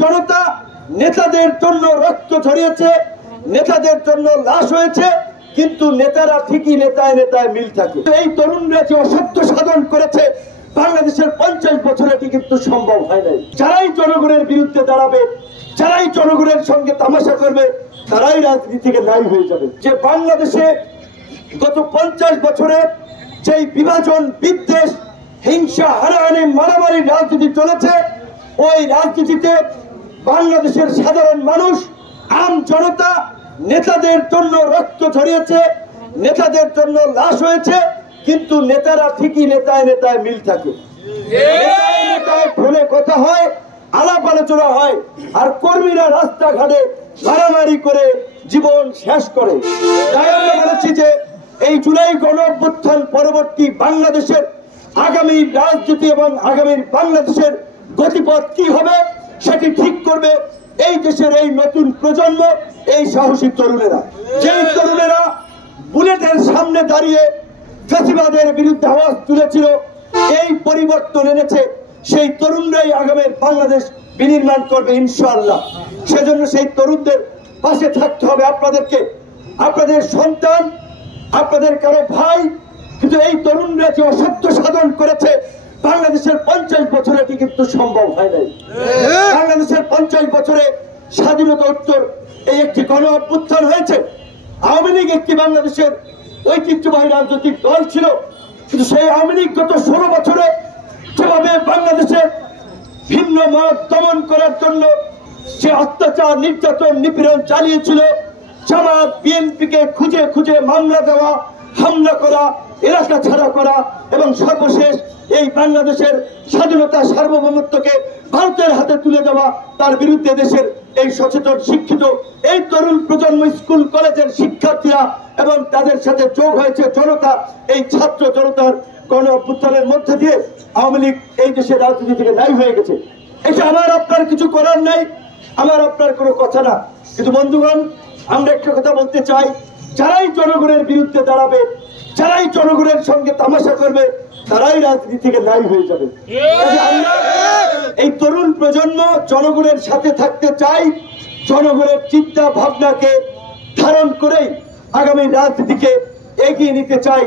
জনতা নেতাদের জন্য রক্ত ঝরিয়েছে, নেতাদের জন্য লাশ হয়েছে, কিন্তু নেতারা ঠিকই নেতায় নেতায় মিল থাকে। এই তরুণরা যে অসত্য সাধন করেছে বাংলাদেশের 50 বছরে এটি কিন্তু সম্ভব হয় নাই। যারাই জনগণের বিরুদ্ধে দাঁড়াবে, যারাই জনগণের সঙ্গে তামাশা করবে, তারাই রাজনীতি থেকে নাই হয়ে যাবে। যে বাংলাদেশে গত 50 বছরে যেই বিভাজন, বিদ্বেষ, হিংসা, হানাহানি, মারামারি রাজনীতি চলেছে, ওই রাজনীতিতে বাংলাদেশের সাধারণ মানুষ, আম জনতা নেতাদের জন্য রক্ত ঝরিয়েছে, নেতাদের জন্য লাশ হয়েছে, কিন্তু নেতারা ঠিকই নেতায় নেতায় মিল থাকে। ফোনে কথা হয়, আলাপ আলোচনা হয়, আর কর্মীরা রাস্তাঘাটে মারামারি করে জীবন শেষ করে। তাই আমরা বলেছি যে এই জুলাই গণ অভ্যুত্থান পরবর্তী বাংলাদেশের আগামী রাজনীতি এবং আগামীর বাংলাদেশের গতিপথ কি হবে সেটি ঠিক করবে এই দেশের এই নতুন প্রজন্ম, এই সাহসী তরুণেরা। যেই তরুণেরা বুলেটের সামনে দাঁড়িয়ে ফ্যাসিবাদের বিরুদ্ধে আওয়াজ তুলেছিল, এই পরিবর্তন এনেছে, সেই তরুণরাই আগামীর বাংলাদেশ বিনির্মাণ করবে ইনশাআল্লাহ। সেজন্য সেই তরুণদের পাশে থাকতে হবে আপনাদেরকে। আপনাদের সন্তান, আপনাদের কারো ভাই, কিন্তু এই তরুণরা যে অসত্য সাধন করেছে বাংলাদেশের 50 বছরে এটি কিন্তু সম্ভব হয় নাই। বাংলাদেশের 50 বছরে স্বাধীনতা উত্তর এই একটি গণ অভ্যুত্থান হয়েছে। আওয়ামী লীগ একটি বাংলাদেশের ঐতিহ্যবাহী রাজনৈতিক দল ছিল, কিন্তু সেই আওয়ামী লীগ গত 16 বছরে যেভাবে বাংলাদেশে ভিন্ন মত দমন করার জন্য যে অত্যাচার, নির্যাতন, নিপীড়ন চালিয়েছিল, জামাত বিএনপিকে খুঁজে খুঁজে মামলা দেওয়া, হামলা করা, এলাকা ছাড়া করা, এবং সর্বশেষ এই বাংলাদেশের স্বাধীনতা সার্বভৌমত্বকে ভারতের হাতে তুলে দেওয়া, তার বিরুদ্ধে দেশের এই সচেতন শিক্ষিত এই তরুণ প্রজন্ম, স্কুল কলেজের শিক্ষার্থীরা এবং তাদের সাথে যোগ হয়েছে জনতা, এই ছাত্র জনতার গণ অভ্যুত্থানের মধ্যে দিয়ে আওয়ামী লীগ এই দেশের রাজনীতি থেকে নাই হয়ে গেছে। এটা আমার আপনার কিছু করার নাই, আমার আপনার কোনো কথা না। কিন্তু বন্ধুগণ, আমরা একটা কথা বলতে চাই, যারাই জনগণের বিরুদ্ধে দাঁড়াবে, যারাই জনগণের সঙ্গে তামাশা করবে, তারাই রাজনীতি থেকে নাই হয়ে যাবে। এই তরুণ প্রজন্ম জনগণের সাথে থাকতে চাই, জনগণের চিন্তা ভাবনাকে ধারণ করেই আগামী রাজনীতিকে এগিয়ে নিতে চাই।